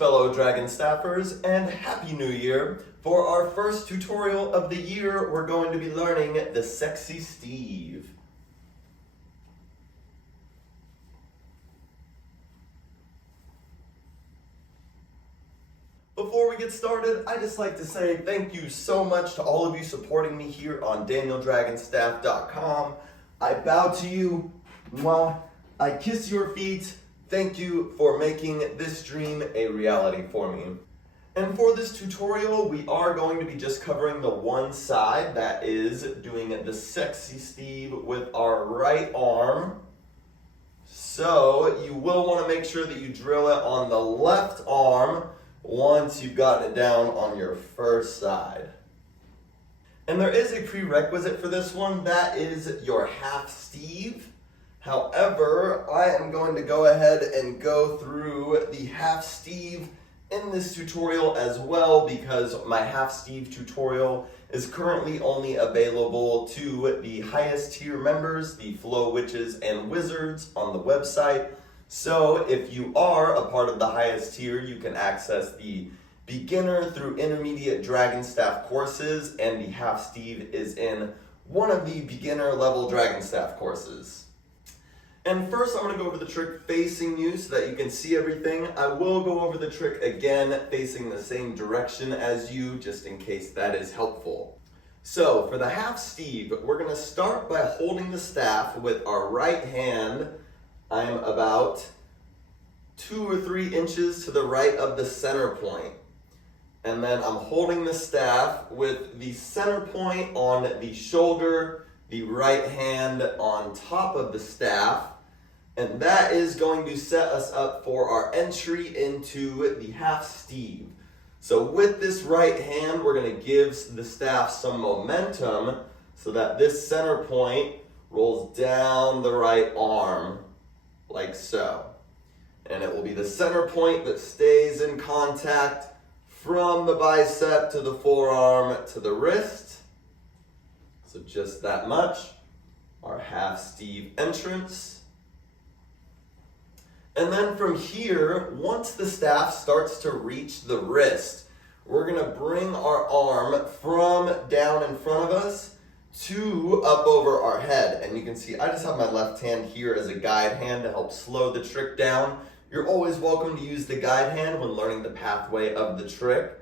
fellow Dragonstaffers, and Happy New Year! For our first tutorial of the year, we're going to be learning the Sexy Steve. Before we get started, I'd just like to say thank you so much to all of you supporting me here on DanielDragonstaff.com. I bow to you, mwah. I kiss your feet. Thank you for making this dream a reality for me. And for this tutorial, we are going to be just covering the one side, that is doing the Sexy Steve with our right arm. So you will want to make sure that you drill it on the left arm once you've gotten it down on your first side. And there is a prerequisite for this one, that is your half Steve. However, I am going to go ahead and go through the half Steve in this tutorial as well, because my half Steve tutorial is currently only available to the highest tier members, the Flow Witches and Wizards on the website. So if you are a part of the highest tier, you can access the beginner through intermediate Dragonstaff courses, and the half Steve is in one of the beginner level Dragonstaff courses. And first I'm going to go over the trick facing you so that you can see everything. I will go over the trick again facing the same direction as you, just in case that is helpful. So for the half Steve, we're going to start by holding the staff with our right hand. I'm about 2 or 3 inches to the right of the center point. And then I'm holding the staff with the center point on the shoulder, the right hand on top of the staff, and that is going to set us up for our entry into the half Steve. So with this right hand, we're going to give the staff some momentum so that this center point rolls down the right arm, like so. And it will be the center point that stays in contact from the bicep to the forearm to the wrist. So just that much, our half Steve entrance. And then from here, once the staff starts to reach the wrist, we're gonna bring our arm from down in front of us to up over our head. And you can see I just have my left hand here as a guide hand to help slow the trick down. You're always welcome to use the guide hand when learning the pathway of the trick.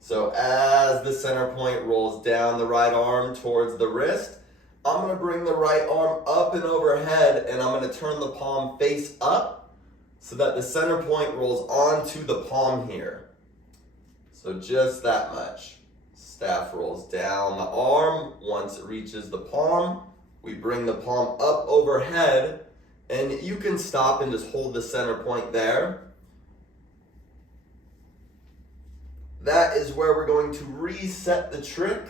So as the center point rolls down the right arm towards the wrist, I'm going to bring the right arm up and overhead, and I'm going to turn the palm face up so that the center point rolls onto the palm here. So just that much. Staff rolls down the arm. Once it reaches the palm, we bring the palm up overhead, and you can stop and just hold the center point there. That is where we're going to reset the trick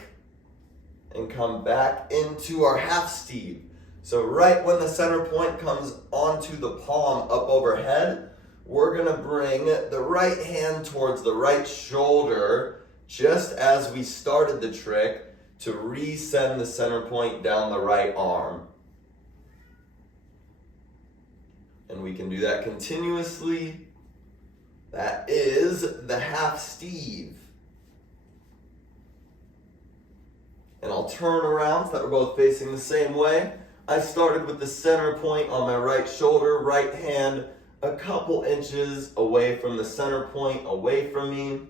and come back into our half Steve. So right when the center point comes onto the palm up overhead, we're going to bring the right hand towards the right shoulder, just as we started the trick, to resend the center point down the right arm. And we can do that continuously. That is the half Steve. And I'll turn around so that we're both facing the same way. I started with the center point on my right shoulder, right hand a couple inches away from the center point, away from me.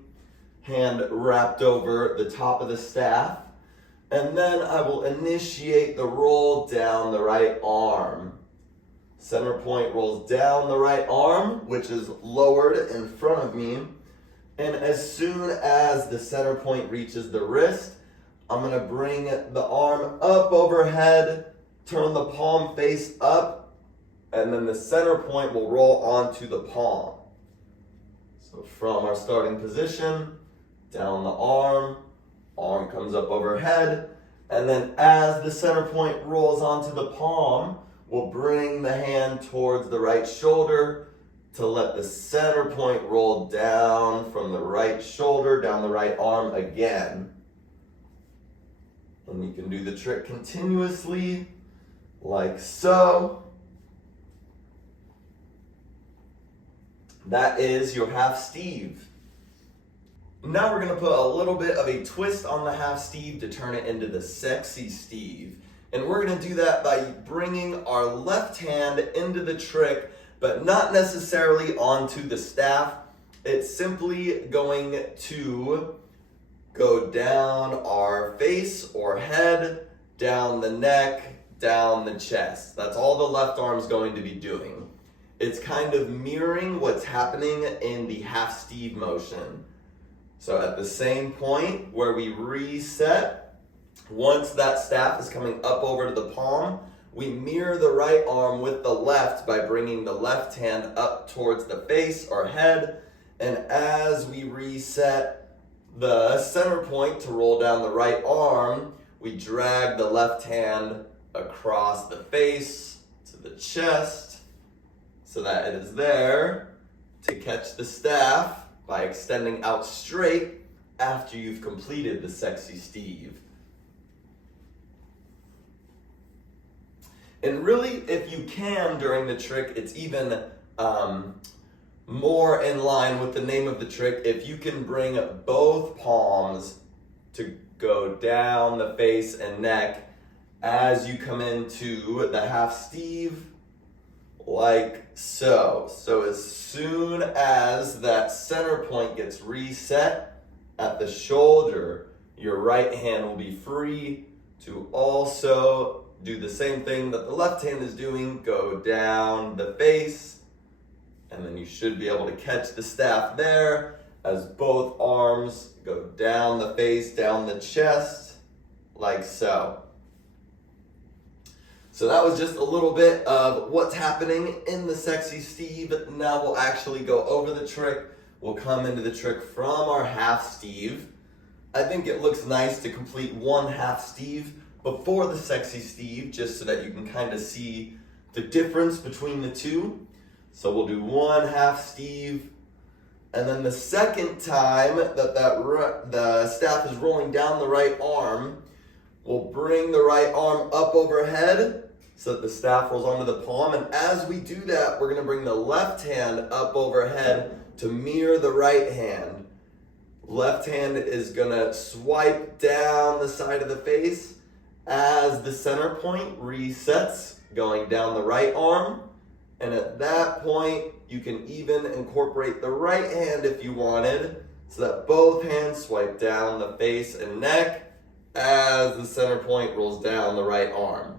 Hand wrapped over the top of the staff. And then I will initiate the roll down the right arm. Center point rolls down the right arm, which is lowered in front of me. And as soon as the center point reaches the wrist, I'm going to bring the arm up overhead, turn the palm face up, and then the center point will roll onto the palm. So from our starting position, down the arm comes up overhead, and then as the center point rolls onto the palm, we'll bring the hand towards the right shoulder to let the center point roll down from the right shoulder, down the right arm again. And you can do the trick continuously, like so. That is your half Steve. Now we're going to put a little bit of a twist on the half Steve to turn it into the sexy Steve. And we're going to do that by bringing our left hand into the trick, but not necessarily onto the staff. It's simply going to go down our face or head, down the neck, down the chest. That's all the left arm's going to be doing. It's kind of mirroring what's happening in the half Steve motion. So at the same point where we reset, once that staff is coming up over to the palm, we mirror the right arm with the left by bringing the left hand up towards the face or head. And as we reset the center point to roll down the right arm, we drag the left hand across the face to the chest so that it is there to catch the staff by extending out straight after you've completed the sexy Steve. And really, if you can during the trick, it's even more in line with the name of the trick. If you can bring both palms to go down the face and neck as you come into the half Steve, like so. So as soon as that center point gets reset at the shoulder, your right hand will be free to also do the same thing that the left hand is doing, go down the face, and then you should be able to catch the staff there as both arms go down the face, down the chest, like so. So that was just a little bit of what's happening in the sexy Steve. Now we'll actually go over the trick. We'll come into the trick from our half Steve. I think it looks nice to complete one half Steve before the sexy Steve, just so that you can kind of see the difference between the two. So we'll do one half Steve, and then the second time that the staff is rolling down the right arm, we'll bring the right arm up overhead so that the staff rolls onto the palm. And as we do that, we're going to bring the left hand up overhead to mirror the right hand. Left hand is going to swipe down the side of the face as the center point resets, going down the right arm. And at that point, you can even incorporate the right hand if you wanted, so that both hands swipe down the face and neck as the center point rolls down the right arm.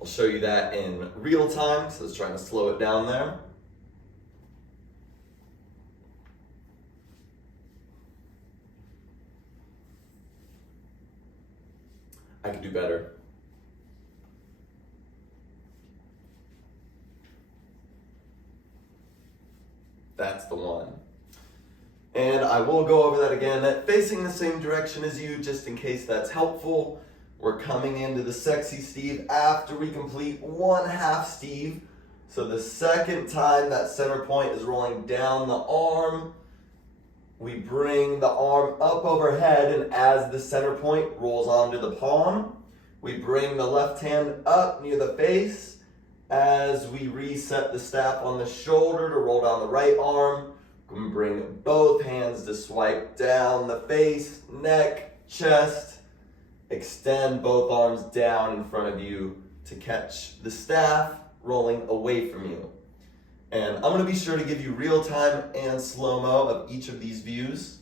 I'll show you that in real time, so let's try to slow it down there. I can do better. That's the one. And I will go over that again, facing the same direction as you, just in case that's helpful. We're coming into the sexy Steve after we complete one half Steve. So the second time that center point is rolling down the arm, we bring the arm up overhead, and as the center point rolls onto the palm, we bring the left hand up near the face. As we reset the staff on the shoulder to roll down the right arm, we can bring both hands to swipe down the face, neck, chest. Extend both arms down in front of you to catch the staff rolling away from you. And I'm going to be sure to give you real time and slow-mo of each of these views.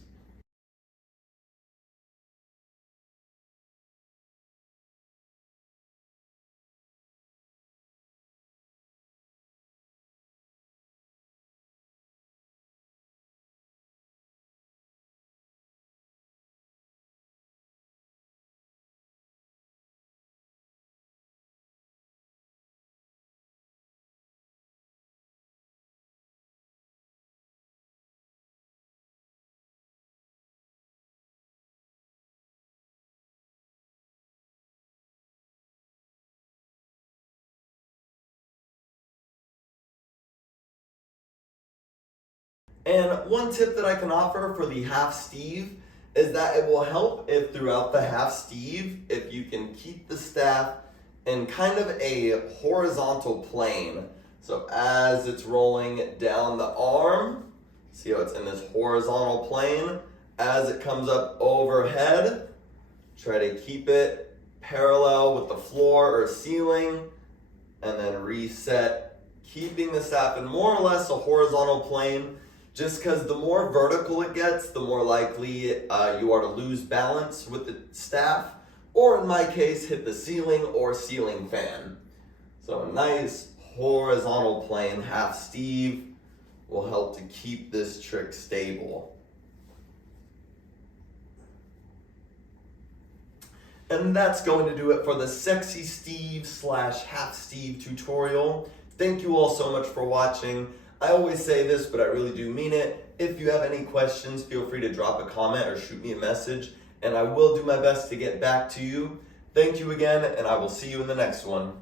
And one tip that I can offer for the half Steve is that it will help if throughout the half Steve, if you can keep the staff in kind of a horizontal plane So as it's rolling down the arm, see how it's in this horizontal plane? As it comes up overhead, try to keep it parallel with the floor or ceiling, and then reset, keeping the staff in more or less a horizontal plane, just because the more vertical it gets, the more likely you are to lose balance with the staff, or in my case, hit the ceiling or ceiling fan. So a nice horizontal plane, half Steve, will help to keep this trick stable. And that's going to do it for the Sexy Steve / Half Steve tutorial. Thank you all so much for watching. I always say this, but I really do mean it. If you have any questions, feel free to drop a comment or shoot me a message, and I will do my best to get back to you. Thank you again, and I will see you in the next one.